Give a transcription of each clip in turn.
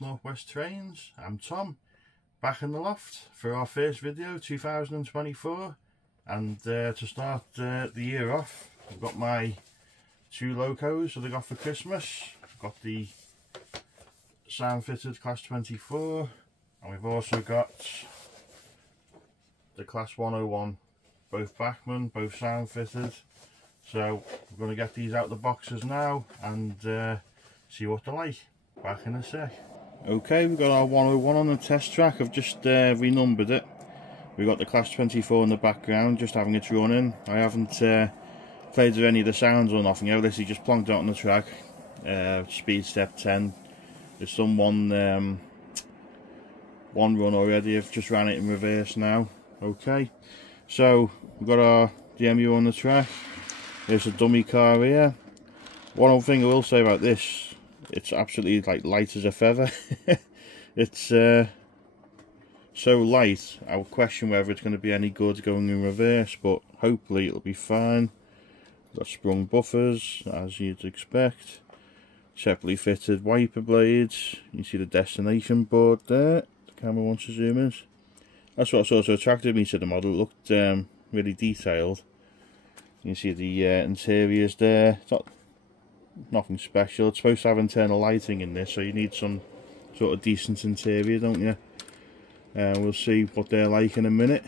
Northwest Northwest Trains. I'm Tom, back in the loft for our first video 2024, and to start the year off, I've got my two locos that I got for Christmas. I've got the sound fitted Class 24, and we've also got the Class 101, both Bachmann, both sound fitted. So we're going to get these out of the boxes now and see what they're like. Back in a sec. Okay, we've got our 101 on the test track. I've just renumbered it. We've got the Class 24 in the background, just having its run in. I haven't played with any of the sounds or nothing. I've literally just plonked it on the track. Speed step 10. There's done one run already. I've just ran it in reverse now. Okay, so we've got our DMU on the track. There's a dummy car here. One other thing I will say about this, it's absolutely like light as a feather. It's so light, I would question whether it's going to be any good going in reverse, but hopefully it'll be fine. Got sprung buffers, as you'd expect. Separately fitted wiper blades. You can see the destination board there. The camera wants to zoom in. That's what sort of attracted me to the model. It looked really detailed. You can see the interiors there. It's not nothing special. It's supposed to have internal lighting in this, so you need some sort of decent interior, don't you? We'll see what they're like in a minute.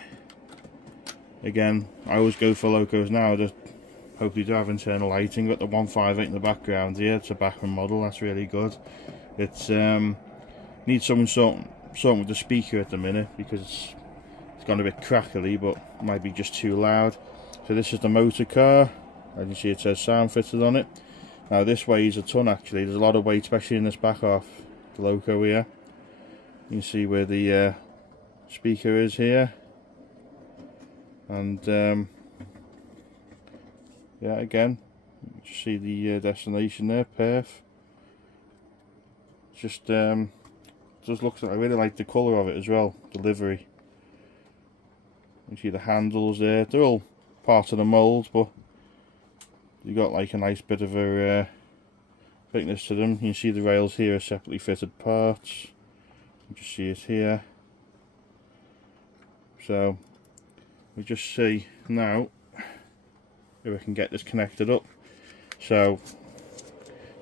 Again, I always go for locos now that hopefully do have internal lighting. Got the 158 in the background here. It's a Bachmann model. That's really good. It's needs something with the speaker at the minute because it's gone a bit crackly, but might be just too loud. So this is the motor car. As you see, it says sound fitted on it. Now this weighs a ton actually. There's a lot of weight, especially in this back half, the loco here. You can see where the speaker is here. And yeah, again, you can see the destination there, Perth. Just looks like, I really like the colour of it as well, the livery. You see the handles there, they're all part of the mould, but you've got like a nice bit of a thickness to them. You can see the rails here are separately fitted parts. You just see it here. So we just see now if we can get this connected up. So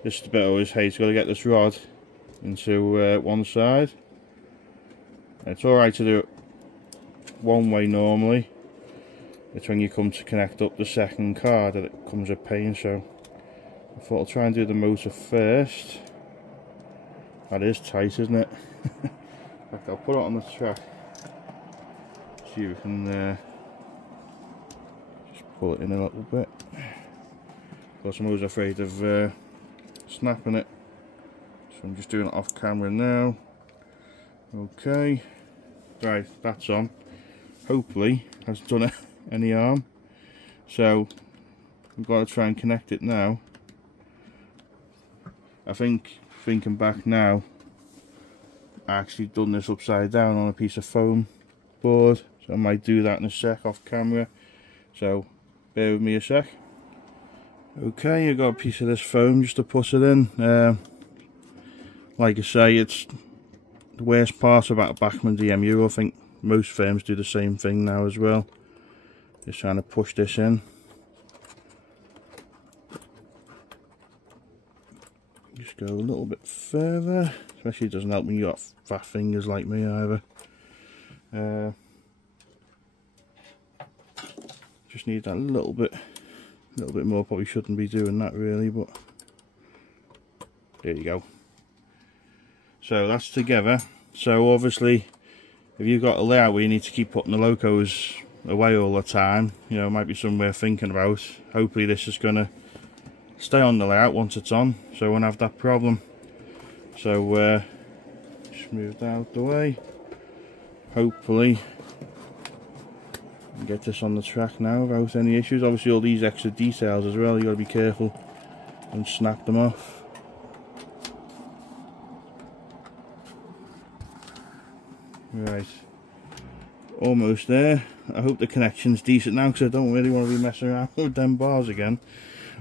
this is the bit I always hate. Got to get this rod into one side. It's alright to do it one way normally. It's when you come to connect up the second car that it comes a pain, so I thought I'll try and do the motor first. That is tight, isn't it? In fact, I'll put it on the track. See if we can just pull it in a little bit. Because I'm always afraid of snapping it. So I'm just doing it off camera now. Okay. Right, that's on. Hopefully, that's done it. Any arm, so we've got to try and connect it now. I think, thinking back now, I actually done this upside down on a piece of foam board, so I might do that in a sec off camera, so bear with me a sec. Okay, I've got a piece of this foam just to put it in. Like I say, it's the worst part about a Bachmann DMU. I think most firms do the same thing now as well. Just trying to push this in. Just go a little bit further. Especially it doesn't help when you got fat fingers like me either. Just need that little bit more. Probably shouldn't be doing that really, but there you go. So that's together. So obviously, if you've got a layout where you need to keep putting the locos away all the time, you know, might be somewhere thinking about. Hopefully this is going to stay on the layout once it's on, so I won't have that problem. So just move that out the way. Hopefully get this on the track now without any issues. Obviously all these extra details as well, you got to be careful and snap them off. Right, almost there. I hope the connection's decent now because I don't really want to be messing around with them bars again.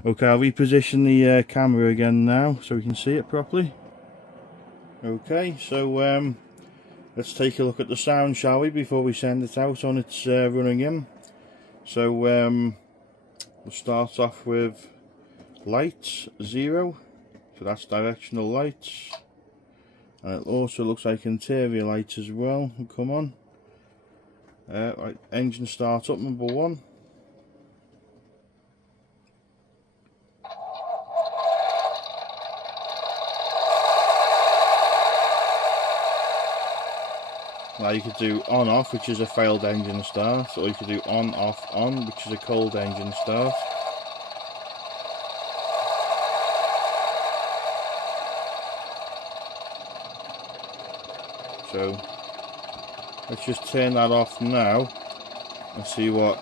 Okay, I'll reposition the camera again now so we can see it properly. Okay, so let's take a look at the sound, shall we, before we send it out on its running in. So we'll start off with lights 0, so that's directional lights, and it also looks like interior lights as well. Come on. Right, engine start up, number 1. Now you could do on off, which is a failed engine start, or you could do on off on, which is a cold engine start. So let's just turn that off now and see what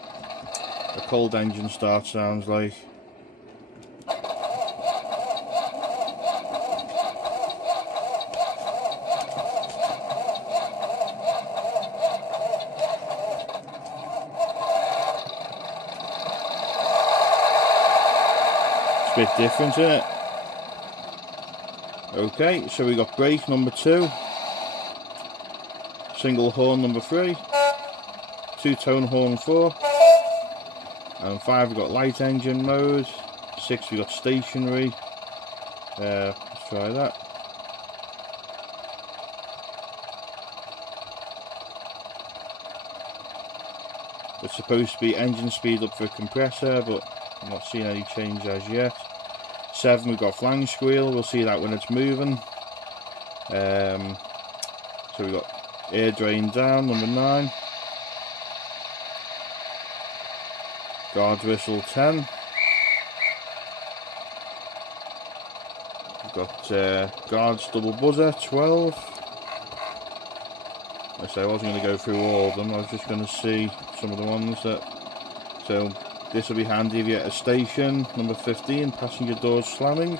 a cold engine start sounds like. It's a bit different, isn't it? Okay, so we got brake number 2, single horn number 3, 2-tone horn 4, and 5 we got light engine mode, 6 we got stationary. Let's try that. It's supposed to be engine speed up for compressor, but I'm not seeing any change as yet. 7 we've got flange squeal, we'll see that when it's moving. So we've got air drain down, number 9. Guard whistle 10. We've got guards double buzzer 12. I say I wasn't going to go through all of them, I was just going to see some of the ones that... So this will be handy if you're at a station. Number 15, passenger doors slamming.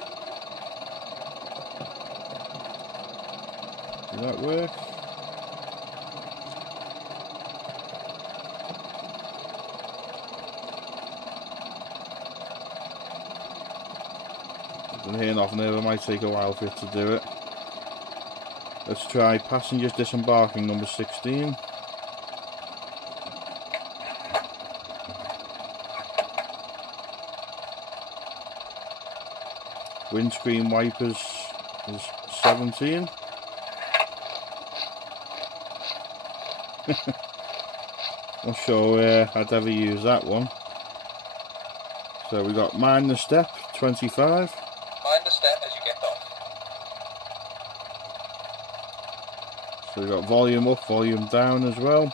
Does that work? Doesn't hear nothing there, it might take a while for it to do it. Let's try passengers disembarking, number 16. Windscreen wipers is 17. Not sure I'd ever use that one. So we got mind the step 25. Mind the step as you get off. So we got volume up, volume down as well.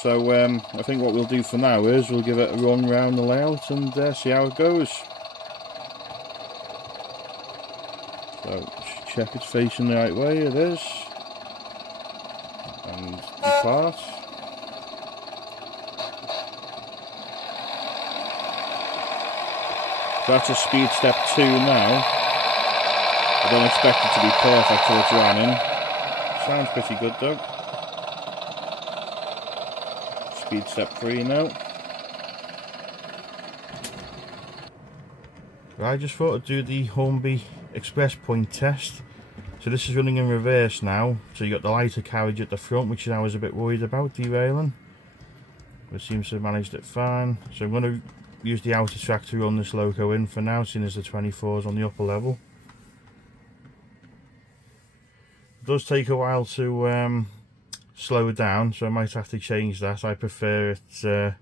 So I think what we'll do for now is we'll give it a run round the layout and see how it goes. So check it's facing the right way, it is. And depart. So that's a speed step 2 now. I don't expect it to be perfect till it's running. Sounds pretty good though. Speed step 3 now. I just thought I'd do the Hornby express point test. So this is running in reverse now, so you got the lighter carriage at the front, which I was a bit worried about derailing, but it seems to have managed it fine. So I'm going to use the outer track to run this loco in for now, seeing as the 24 is on the upper level. It does take a while to slow down, so I might have to change that. I prefer it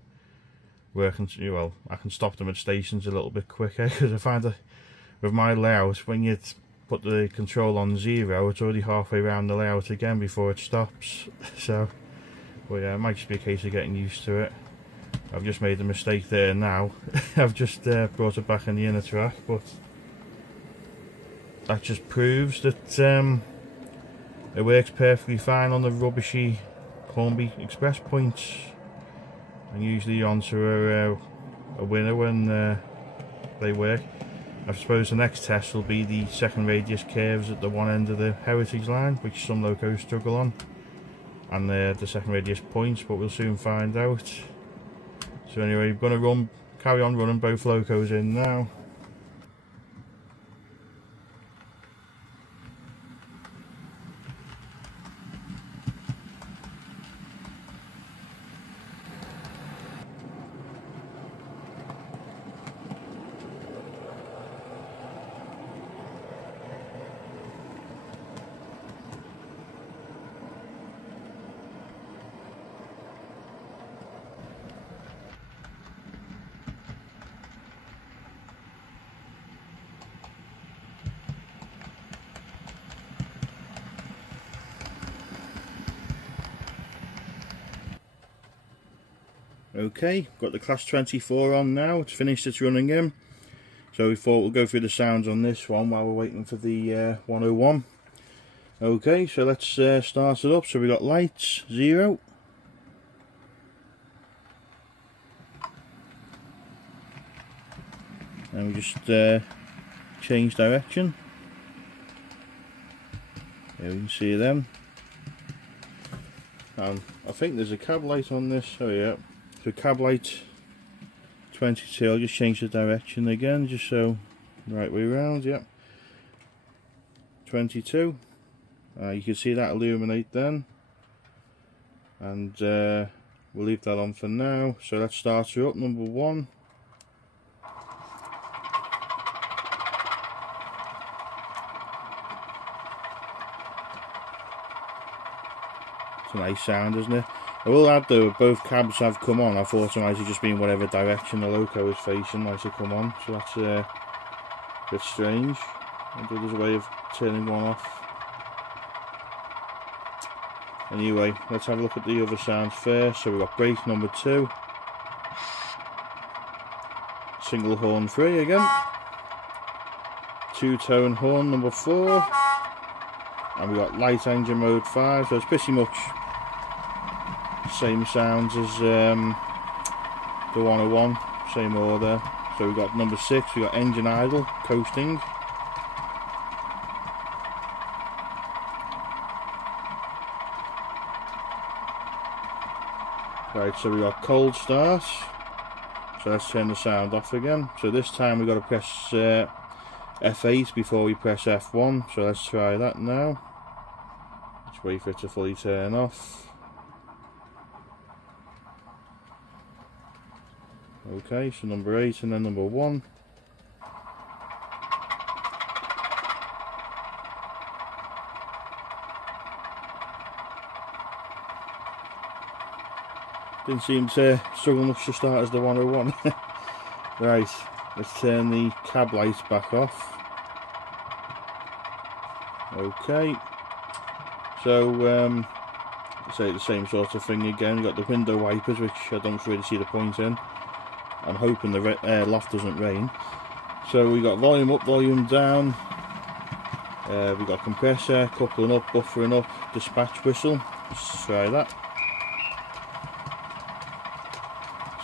working, well, I can stop them at stations a little bit quicker, because I find that with my layout, when you put the control on 0, it's already halfway around the layout again before it stops. So, well, yeah, it might just be a case of getting used to it. I've just made a mistake there now. I've just brought it back in the inner track, but that just proves that it works perfectly fine on the rubbishy Hornby express points. And usually onto a winner when they work. I suppose the next test will be the second radius curves at the one end of the heritage line, which some locos struggle on, and the second radius points, but we'll soon find out. So anyway, we're going to carry on running both locos in now. Okay, got the class 24 on now. It's finished its running in. So we thought we'll go through the sounds on this one while we're waiting for the 101. Okay, so let's start it up. So we got lights, 0. And we just change direction. There we can see them. And I think there's a cab light on this. Oh yeah, so cab light 22. I'll just change the direction again, just so right way around. Yep. 22. You can see that illuminate then, and we'll leave that on for now. So let's start her up. Number 1. It's a nice sound, isn't it? I will add though, both cabs have come on. I've automatically just been whatever direction the loco is facing as they come on, so that's a bit strange. Maybe there's a way of turning one off. Anyway, let's have a look at the other sounds first. So we've got brake number 2, single horn 3 again, 2-tone horn number 4, and we've got light engine mode 5. So it's pretty much same sounds as the 101, same order. So we've got number 6, we've got engine idle, coasting. Right, so we got cold start. So let's turn the sound off again. So this time we've got to press F8 before we press F1. So let's try that now. Just wait for it to fully turn off. Okay, so number 8 and then number 1. Didn't seem to struggle much to start as the 101. Right, let's turn the cab lights back off. Okay, so say the same sort of thing again. We've got the window wipers, which I don't really see the point in. I'm hoping the loft doesn't rain. So we got volume up, volume down. We got compressor, coupling up, buffering up, dispatch whistle. Let's try that.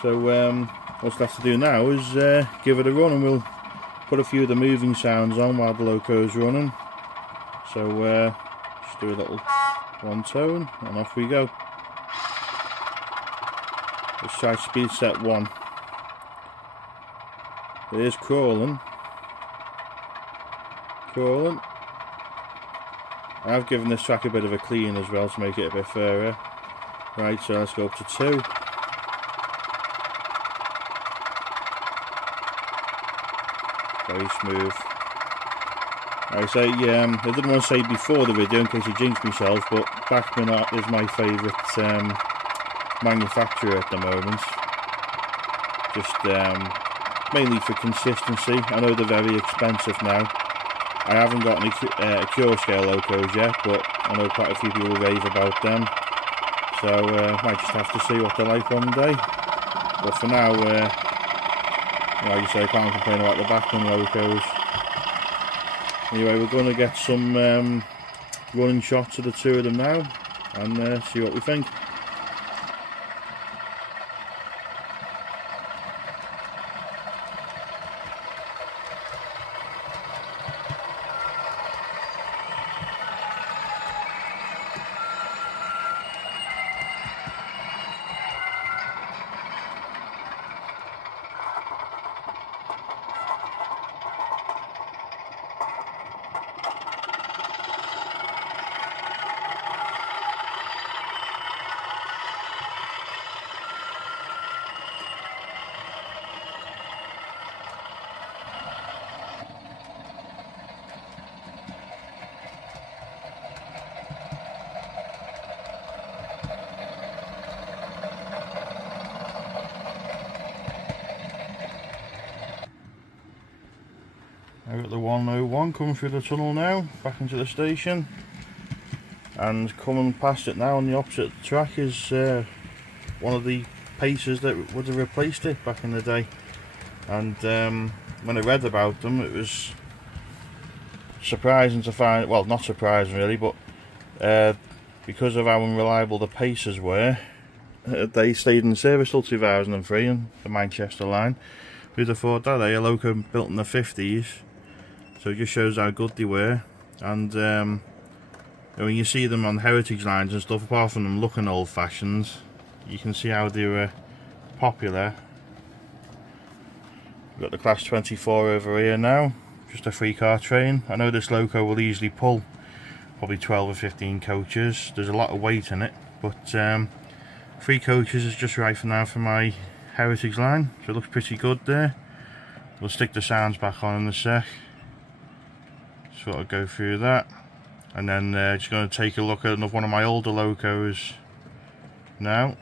So what's left to do now is give it a run, and we'll put a few of the moving sounds on while the loco's running. So just do a little 1 tone and off we go. Let's try speed set 1. It is crawling. Crawling. I've given this track a bit of a clean as well to make it a bit fairer. Right, so let's go up to 2. Very smooth. I say, I didn't want to say before the video in case I jinxed myself, but Bachmann is my favourite manufacturer at the moment. Just mainly for consistency. I know they're very expensive now. I haven't got any Cure Scale locos yet, but I know quite a few people rave about them. So might just have to see what they're like one day. But for now, like I say, I can't complain about the Bachmann locos. Anyway, we're going to get some running shots of the 2 of them now and see what we think. I've got the 101 coming through the tunnel now, back into the station, and coming past it now on the opposite track is one of the pacers that would have replaced it back in the day. And when I read about them, it was surprising to find, well, not surprising really, but because of how unreliable the pacers were, they stayed in service till 2003 in the Manchester line. Who'd have thought that? They're a loco built in the 50s, so it just shows how good they were. And when you see them on heritage lines and stuff, apart from them looking old-fashioned, you can see how they were popular. We've got the Class 24 over here now, just a 3-car train. I know this loco will easily pull probably 12 or 15 coaches. There's a lot of weight in it, but 3 coaches is just right for now for my heritage line, so it looks pretty good there. We'll stick the sounds back on in a sec. Sort of go through that, and then just going to take a look at another one of my older locos now.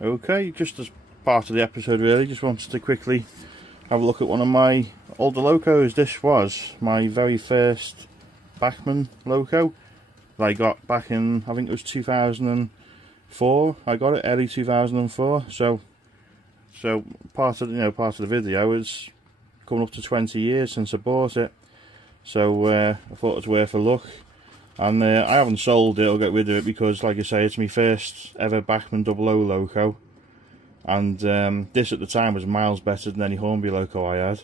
Okay, just as part of the episode really, just wanted to quickly have a look at one of my older locos. This was my very first Bachmann loco that I got back in, I think it was 2004. I got it early 2004. So part of the video is coming up to 20 years since I bought it. So I thought it was worth a look. And I haven't sold it or got rid of it because, like I say, it's my first ever Bachmann 00 loco. And this at the time was miles better than any Hornby loco I had.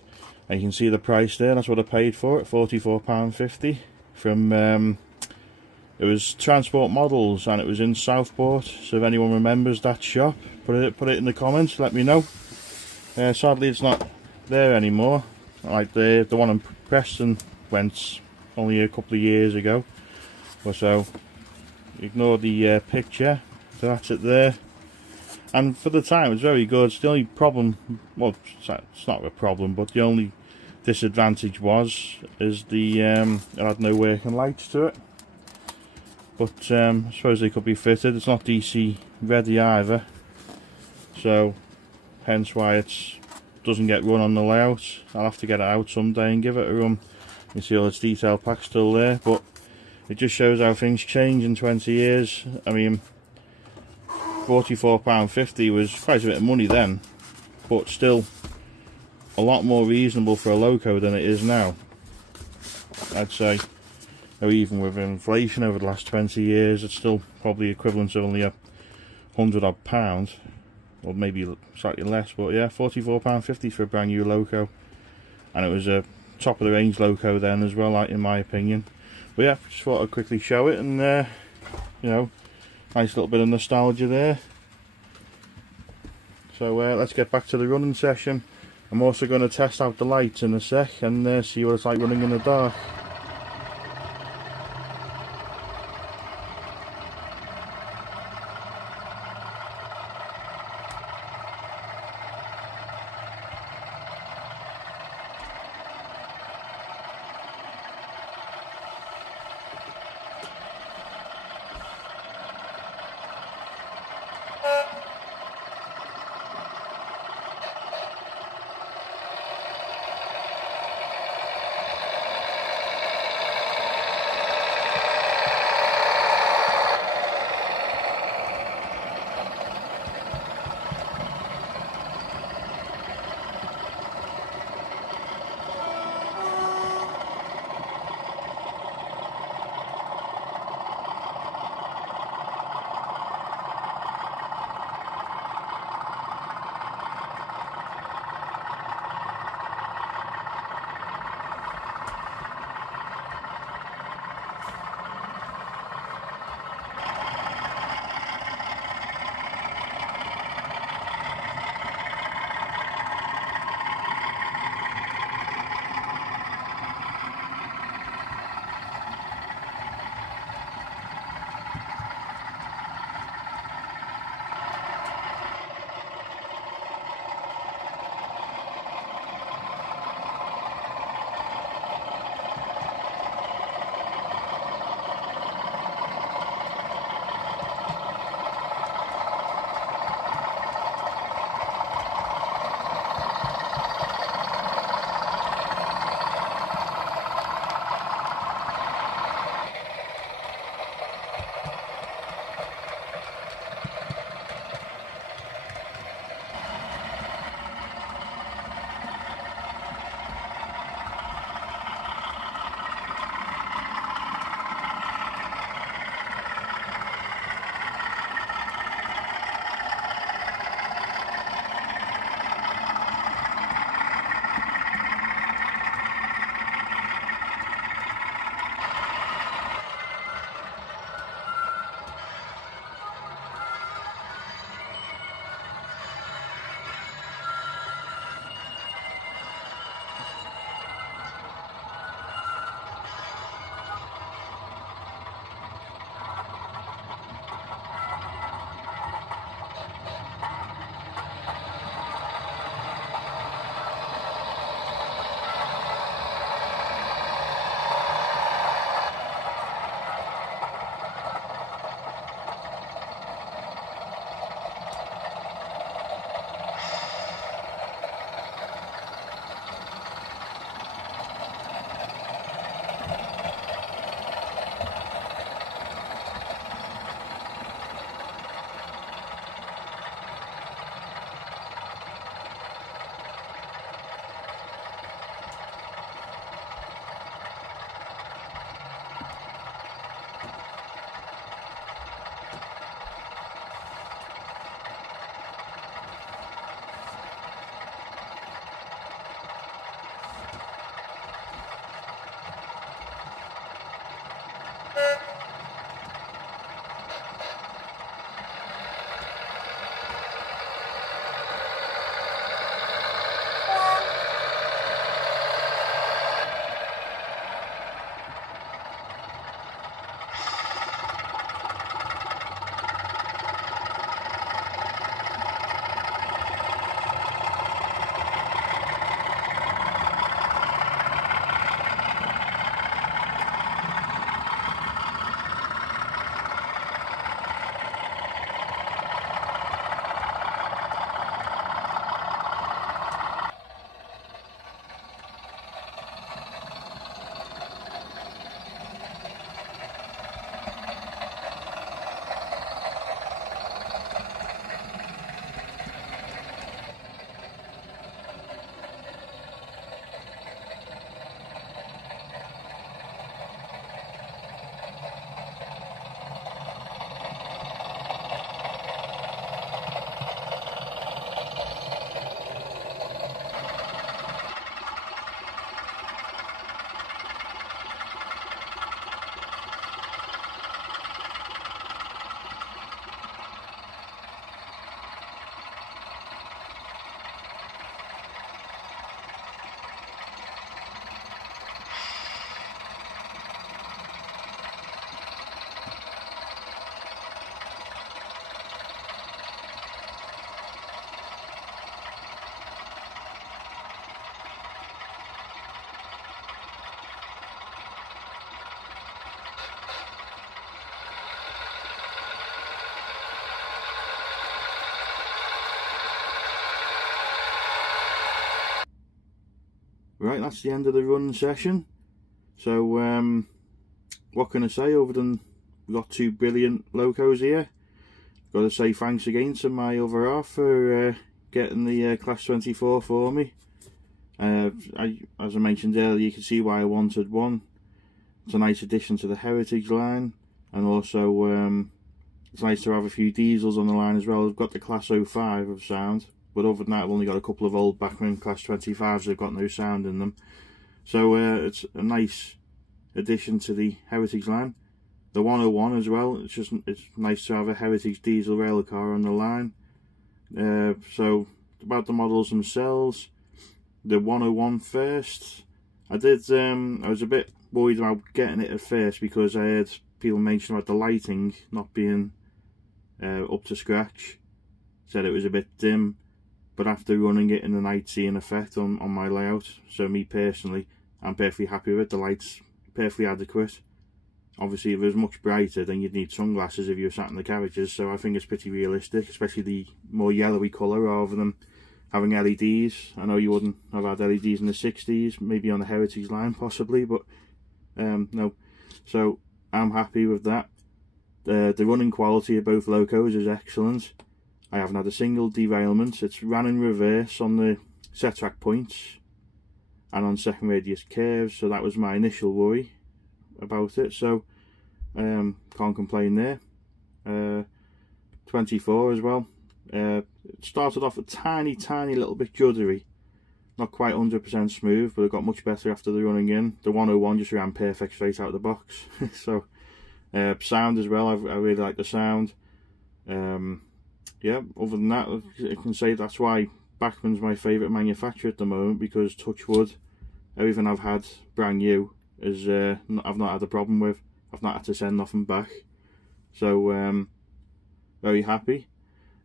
And you can see the price there, that's what I paid for it, £44.50. From, it was Transport Models, and it was in Southport. So if anyone remembers that shop, put it in the comments, let me know. Sadly it's not there anymore. Like the one in Preston went only a couple of years ago or so. Ignore the picture, so that's it there. And for the time it was very good. The only problem, well, it's not a problem, but the only disadvantage is the it had no working lights to it. But I suppose they could be fitted. It's not DC ready either, so hence why it doesn't get run on the layout. I'll have to get it out someday and give it a run. You see all its detail pack still there, but it just shows how things change in 20 years. I mean, £44.50 was quite a bit of money then, but still a lot more reasonable for a loco than it is now, I'd say. Or even with inflation over the last 20 years, it's still probably equivalent to only £100 odd, or maybe slightly less. But yeah, £44.50 for a brand new loco, and it was a top of the range loco then as well, like, in my opinion. But yeah, just thought I'd quickly show it, and you know, nice little bit of nostalgia there. So let's get back to the running session. I'm also going to test out the lights in a sec and see what it's like running in the dark. Right, that's the end of the run session. So what can I say other than we've got two brilliant locos here. Got to say thanks again to my other half for getting the Class 24 for me. As I mentioned earlier, you can see why I wanted one. It's a nice addition to the heritage line, and also it's nice to have a few diesels on the line as well. I've got the Class 05 of sound, but other than that I've only got a couple of old Bachmann Class 25s that have got no sound in them. So it's a nice addition to the heritage line. The 101 as well, it's nice to have a heritage diesel rail car on the line. So about the models themselves, the 101 first, I was a bit worried about getting it at first because I heard people mention about the lighting not being up to scratch. Said it was a bit dim, but after running it in the night, seeing effect on my layout. So me personally, I'm perfectly happy with it. The lights perfectly adequate. Obviously if it was much brighter then you'd need sunglasses if you were sat in the carriages, so I think it's pretty realistic, especially the more yellowy colour rather than having LEDs. I know you wouldn't have had LEDs in the 60s, maybe on the heritage line possibly, but no. So I'm happy with that. The running quality of both locos is excellent. I haven't had a single derailment. It's ran in reverse on the set track points and on second radius curves, so that was my initial worry about it. So can't complain there. 24 as well. It started off a tiny little bit juddery, not quite 100% smooth, but it got much better after the running in. The 101 just ran perfect straight out of the box. So sound as well, I really like the sound. Yeah, other than that, I can say that's why Bachmann's my favourite manufacturer at the moment, because touch wood, everything I've had brand new is I've not had a problem with. I've not had to send nothing back, so very happy.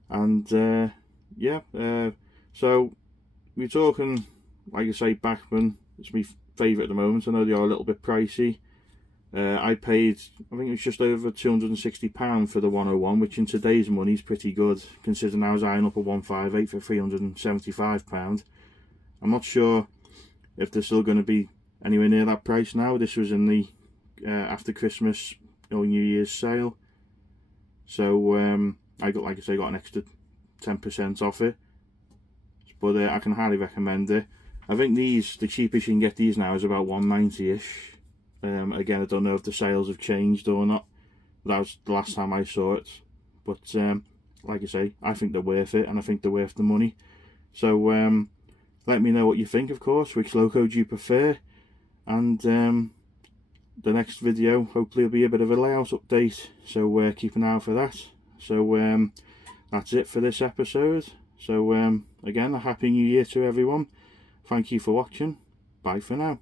And yeah, so we're talking, like I say, Bachmann, it's my favourite at the moment. I know they are a little bit pricey. I paid, I think it was just over £260 for the 101, which in today's money is pretty good, considering I was eyeing up a 158 for £375. I'm not sure if they're still going to be anywhere near that price now. This was in the after Christmas or New Year's sale, so I got, like I say, got an extra 10% off it. But I can highly recommend it. I think these, the cheapest you can get these now is about 190ish. Again, I don't know if the sales have changed or not. That was the last time I saw it. But like I say, I think they're worth it, and I think they're worth the money. So let me know what you think, of course. Which loco do you prefer? And the next video hopefully will be a bit of a layout update, so keep an eye out for that. So that's it for this episode. So again, a happy new year to everyone. Thank you for watching. Bye for now.